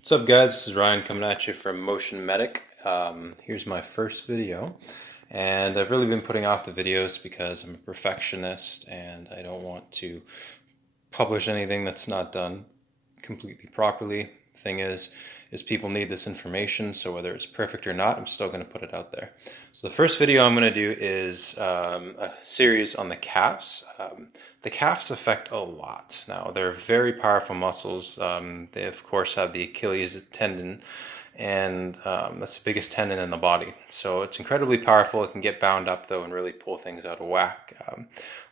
What's up, guys? This is Ryan coming at you from Motion Medic. Here's my first video, and I've really been putting off the videos because I'm a perfectionist and I don't want to publish anything that's not done completely properly. Thing is people need this information, so whether it's perfect or not, I'm still going to put it out there. So the first video I'm going to do is a series on the calves. The calves affect a lot. Now, they're very powerful muscles. They, of course, have the Achilles tendon, and that's the biggest tendon in the body. So it's incredibly powerful. It can get bound up, though, and really pull things out of whack.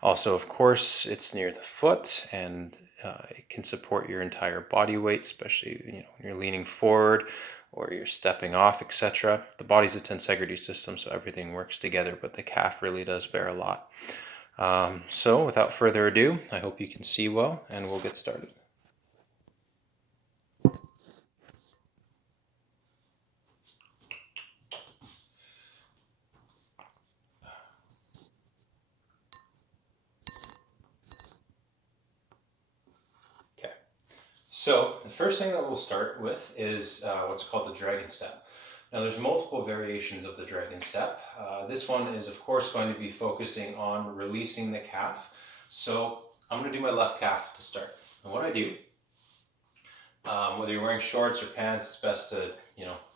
Also, of course, it's near the foot, and it can support your entire body weight, especially when you're leaning forward or you're stepping off, etc. The body's a tensegrity system, so everything works together, but the calf really does bear a lot. So without further ado, I hope you can see well, and we'll get started. Okay, so the first thing that we'll start with is what's called the dragon step. Now there's multiple variations of the dragon step. This one is of course going to be focusing on releasing the calf. So I'm going to do my left calf to start. And what I do, whether you're wearing shorts or pants, it's best to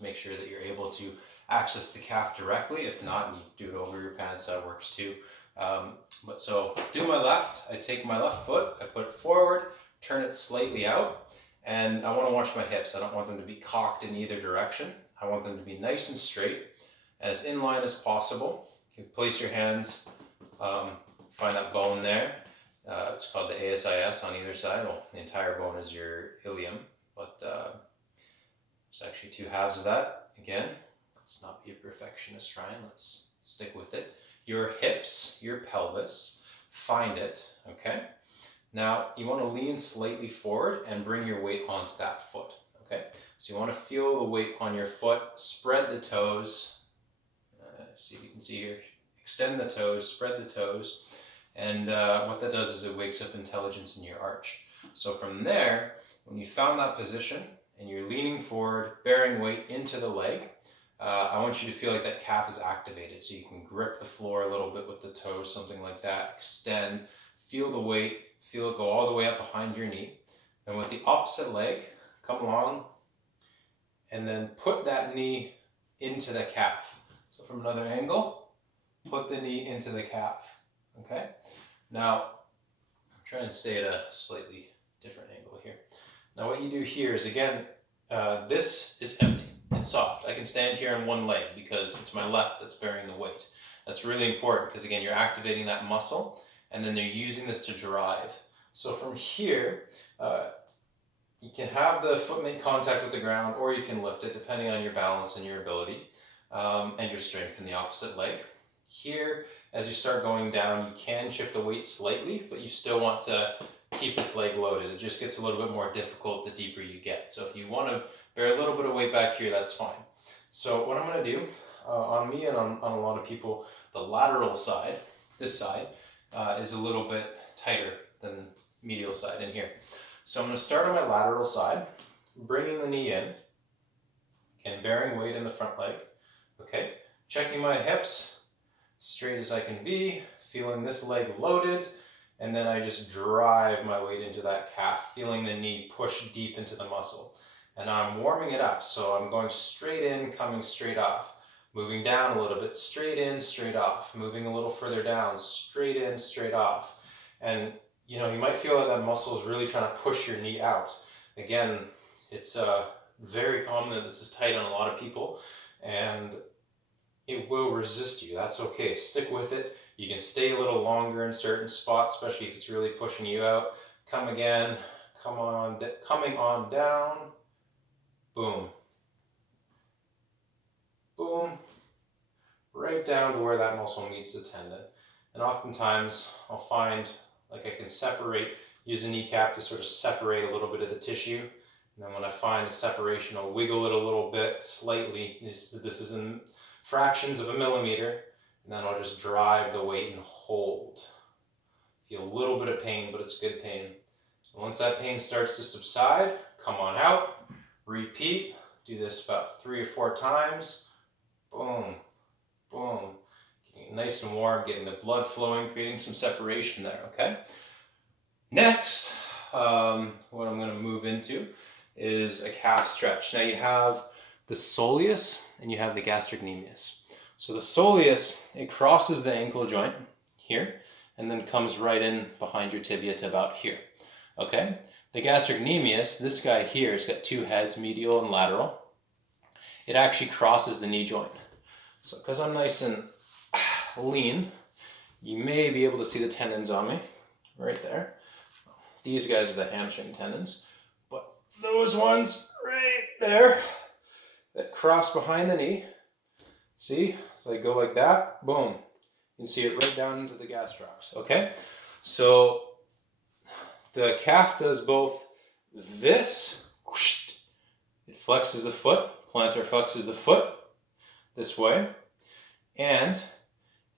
make sure that you're able to access the calf directly. If not, you do it over your pants, that works too. But so do my left, I take my left foot, I put it forward, turn it slightly out, and I want to watch my hips. I don't want them to be cocked in either direction. I want them to be nice and straight, as in line as possible. You can place your hands, find that bone there. It's called the ASIS on either side. Well, the entire bone is your ilium, but there's actually two halves of that. Again, let's not be a perfectionist, Ryan. Let's stick with it. Your hips, your pelvis, find it, okay? Now, you want to lean slightly forward and bring your weight onto that foot, okay? So you want to feel the weight on your foot, spread the toes, see if you can see here, extend the toes, spread the toes, and what that does is it wakes up intelligence in your arch. So from there, when you found that position and you're leaning forward, bearing weight into the leg, I want you to feel like that calf is activated, so you can grip the floor a little bit with the toes, something like that, extend, feel the weight, feel it go all the way up behind your knee. And with the opposite leg, come along and then put that knee into the calf. So from another angle, put the knee into the calf, okay? Now, I'm trying to stay at a slightly different angle here. Now what you do here is, again, this is empty, it's soft. I can stand here on one leg because it's my left that's bearing the weight. That's really important because, again, you're activating that muscle, and then they're using this to drive. So from here, you can have the foot make contact with the ground, or you can lift it depending on your balance and your ability and your strength in the opposite leg. Here, as you start going down, you can shift the weight slightly, but you still want to keep this leg loaded. It just gets a little bit more difficult the deeper you get. So if you want to bear a little bit of weight back here, that's fine. So what I'm going to do, on me and on a lot of people, the lateral side, this side, is a little bit tighter than medial side in here. So I'm going to start on my lateral side, bringing the knee in, and bearing weight in the front leg. Okay, checking my hips, straight as I can be, feeling this leg loaded, and then I just drive my weight into that calf, feeling the knee push deep into the muscle. And now I'm warming it up, so I'm going straight in, coming straight off, moving down a little bit, straight in, straight off, moving a little further down, straight in, straight off. And you might feel that that muscle is really trying to push your knee out. Again, it's very common that this is tight on a lot of people, and it will resist you. That's okay. Stick with it. You can stay a little longer in certain spots, especially if it's really pushing you out. Come again. Come on, coming on down. Boom. Boom. Right down to where that muscle meets the tendon. And oftentimes I'll find like I can separate, use a kneecap to sort of separate a little bit of the tissue. And then when I find the separation, I'll wiggle it a little bit slightly. This is in fractions of a millimeter. And then I'll just drive the weight and hold. Feel a little bit of pain, but it's good pain. And once that pain starts to subside, come on out, repeat repeat. Do this about 3 or 4 times. Boom, boom. Getting nice and warm, getting the blood flowing, creating some separation there, okay? Next, what I'm gonna move into is a calf stretch. Now you have the soleus and you have the gastrocnemius. So the soleus, it crosses the ankle joint here and then comes right in behind your tibia to about here, okay? The gastrocnemius, this guy here, has got 2 heads, medial and lateral. It actually crosses the knee joint. So because I'm nice and lean, you may be able to see the tendons on me right there. These guys are the hamstring tendons, but those ones right there that cross behind the knee, see? So I go like that, boom. You can see it right down into the gastrocs, okay? So the calf does both this, whoosh, it flexes the foot, plantar flexes the foot this way, and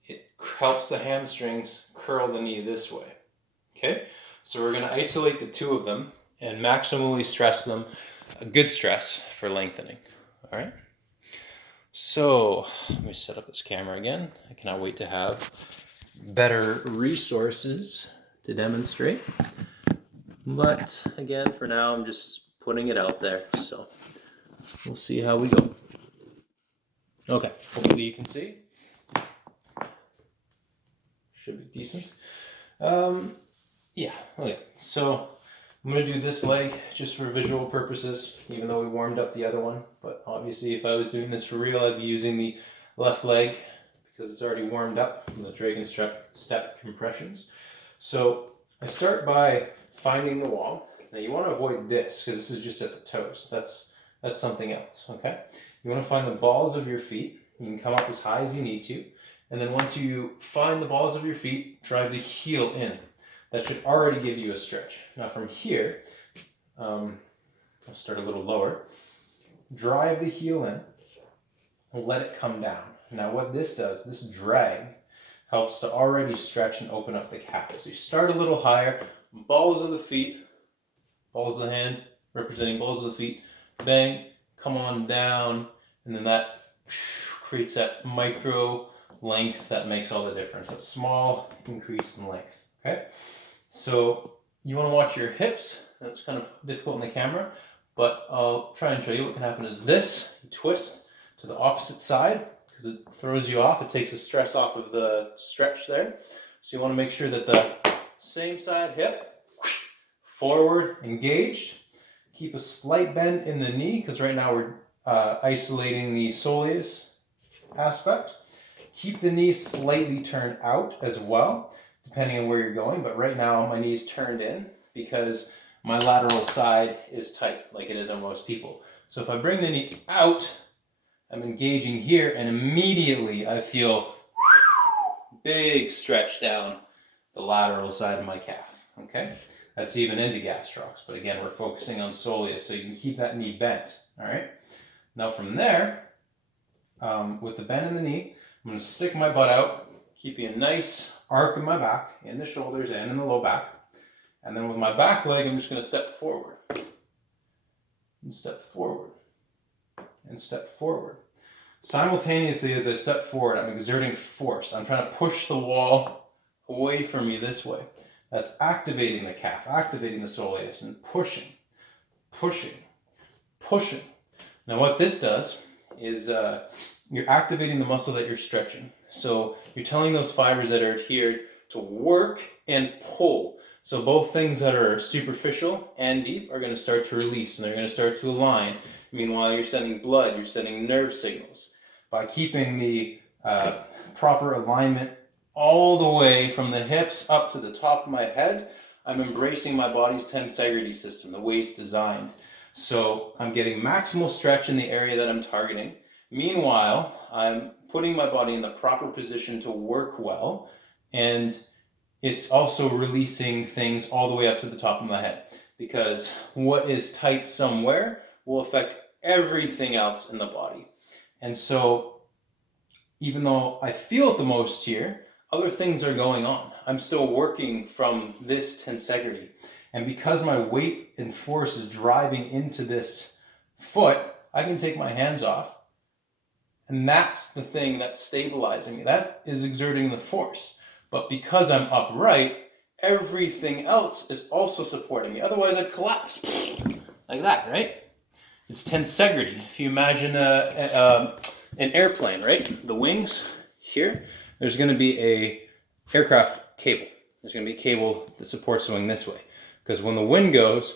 it helps the hamstrings curl the knee this way, okay? So we're gonna isolate the 2 of them and maximally stress them, a good stress for lengthening, all right? So let me set up this camera again. I cannot wait to have better resources to demonstrate. But again, for now, I'm just putting it out there. So we'll see how we go. Okay, hopefully you can see. Should be decent. Yeah, okay. So I'm going to do this leg just for visual purposes, even though we warmed up the other one. But obviously, if I was doing this for real, I'd be using the left leg because it's already warmed up from the dragon step compressions. So I start by finding the wall. Now you want to avoid this because this is just at the toes. That's something else, okay? You want to find the balls of your feet. You can come up as high as you need to. And then once you find the balls of your feet, drive the heel in. That should already give you a stretch. Now from here, I'll start a little lower. Drive the heel in and let it come down. Now what this does, this drag, helps to already stretch and open up the calf. So you start a little higher, balls of the feet, balls of the hand, representing balls of the feet, bang, come on down, and then that creates that micro length that makes all the difference. A small increase in length, okay? So you want to watch your hips. That's kind of difficult in the camera, but I'll try and show you. What can happen is this, you twist to the opposite side because it throws you off. It takes the stress off of the stretch there. So you want to make sure that the same side hip, forward, engaged. Keep a slight bend in the knee because right now we're isolating the soleus aspect. Keep the knee slightly turned out as well, depending on where you're going. But right now my knee's turned in because my lateral side is tight, like it is on most people. So if I bring the knee out, I'm engaging here, and immediately I feel big stretch down the lateral side of my calf, okay? That's even into gastrocs, but again, we're focusing on soleus, so you can keep that knee bent, all right? Now from there, with the bend in the knee, I'm gonna stick my butt out, keeping a nice arc in my back, in the shoulders and in the low back. And then with my back leg, I'm just gonna step forward, and step forward, and step forward. Simultaneously, as I step forward, I'm exerting force. I'm trying to push the wall away from me this way. That's activating the calf, activating the soleus, and pushing, pushing, pushing. Now what this does is you're activating the muscle that you're stretching. So you're telling those fibers that are adhered to work and pull. So both things that are superficial and deep are going to start to release, and they're going to start to align. Meanwhile, you're sending blood, you're sending nerve signals. By keeping the proper alignment all the way from the hips up to the top of my head, I'm embracing my body's tensegrity system, the way it's designed. So I'm getting maximal stretch in the area that I'm targeting. Meanwhile, I'm putting my body in the proper position to work well, and it's also releasing things all the way up to the top of my head, because what is tight somewhere will affect everything else in the body. And so even though I feel it the most here, other things are going on. I'm still working from this tensegrity. And because my weight and force is driving into this foot, I can take my hands off, and that's the thing that's stabilizing me. That is exerting the force. But because I'm upright, everything else is also supporting me. Otherwise, I'd collapse like that, right? It's tensegrity. If you imagine an airplane, right? The wings here, there's going to be a aircraft cable. There's going to be a cable that supports the wing this way. Because when the wind goes,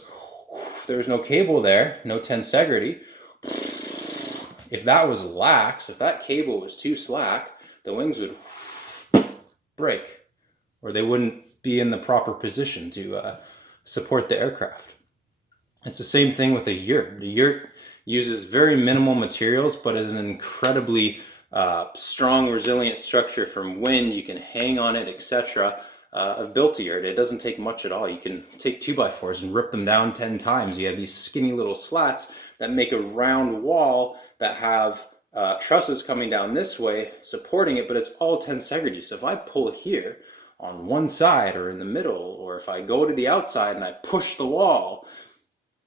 there's no cable there, no tensegrity. If that was lax, if that cable was too slack, the wings would break, or they wouldn't be in the proper position to support the aircraft. It's the same thing with a yurt. The yurt uses very minimal materials, but is an incredibly strong, resilient structure from wind. You can hang on it, etc. I've built a yurt. It doesn't take much at all. You can take 2x4s and rip them down 10 times. You have these skinny little slats that make a round wall that have trusses coming down this way supporting it, but it's all tensegrity. So if I pull here on one side or in the middle, or if I go to the outside and I push the wall,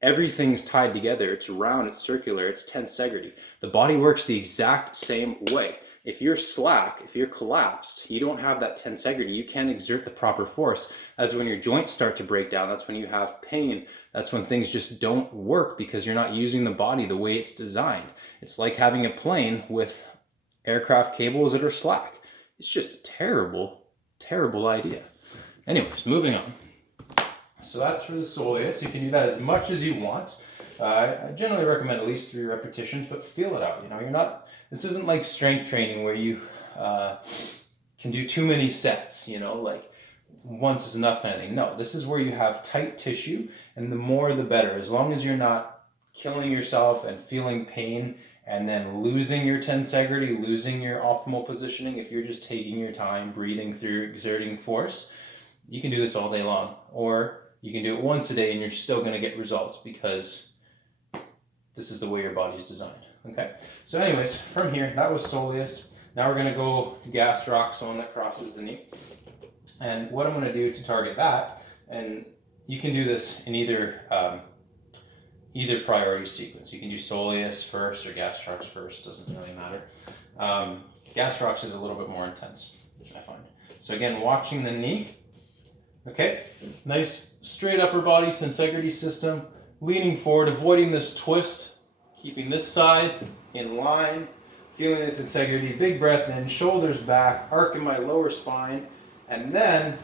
everything's tied together. It's round, it's circular, it's tensegrity. The body works the exact same way. If you're slack, if you're collapsed, you don't have that tensegrity. You can't exert the proper force. That's when your joints start to break down. That's when you have pain. That's when things just don't work because you're not using the body the way it's designed. It's like having a plane with aircraft cables that are slack. It's just a terrible, terrible idea. Anyways, moving on. So that's for the soleus. You can do that as much as you want. I generally recommend at least 3 repetitions, but feel it out. You know, this isn't like strength training where you can do too many sets, you know, like once is enough kind of thing. No, this is where you have tight tissue, and the more the better. As long as you're not killing yourself and feeling pain and then losing your tensegrity, losing your optimal positioning. If you're just taking your time, breathing through, exerting force, you can do this all day long. Or you can do it once a day and you're still going to get results because this is the way your body's designed. Okay, so anyways, from here, that was soleus. Now we're going to go to gastroc, so one that crosses the knee. And what I'm going to do to target that, and you can do this in either priority sequence. You can do soleus first or gastrocs first, doesn't really matter. Gastrocs is a little bit more intense, I find. So again, watching the knee. Okay, nice straight upper body tensegrity system, leaning forward, avoiding this twist, keeping this side in line, feeling the tensegrity, big breath in, shoulders back, arcing my lower spine, and then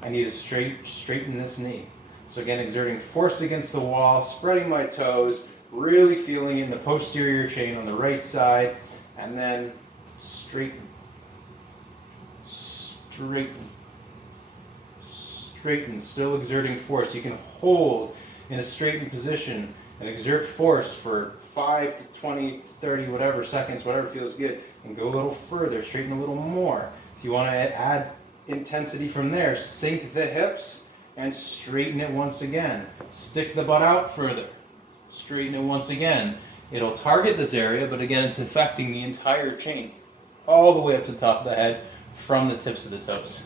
I need to straighten this knee. So again, exerting force against the wall, spreading my toes, really feeling in the posterior chain on the right side, and then straighten, still exerting force. You can hold in a straightened position and exert force for 5 to 20, 30, whatever seconds, whatever feels good, and go a little further, straighten a little more. If you want to add intensity from there, sink the hips and straighten it once again. Stick the butt out further, straighten it once again. It'll target this area, but again, it's affecting the entire chain, all the way up to the top of the head, from the tips of the toes.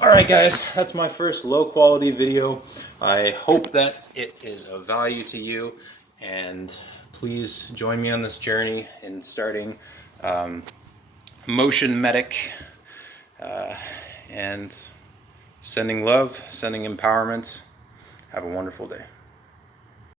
All right, guys, that's my first low quality video. I hope that it is of value to you, and please join me on this journey in starting Motion Medic, and sending love, sending empowerment. Have a wonderful day.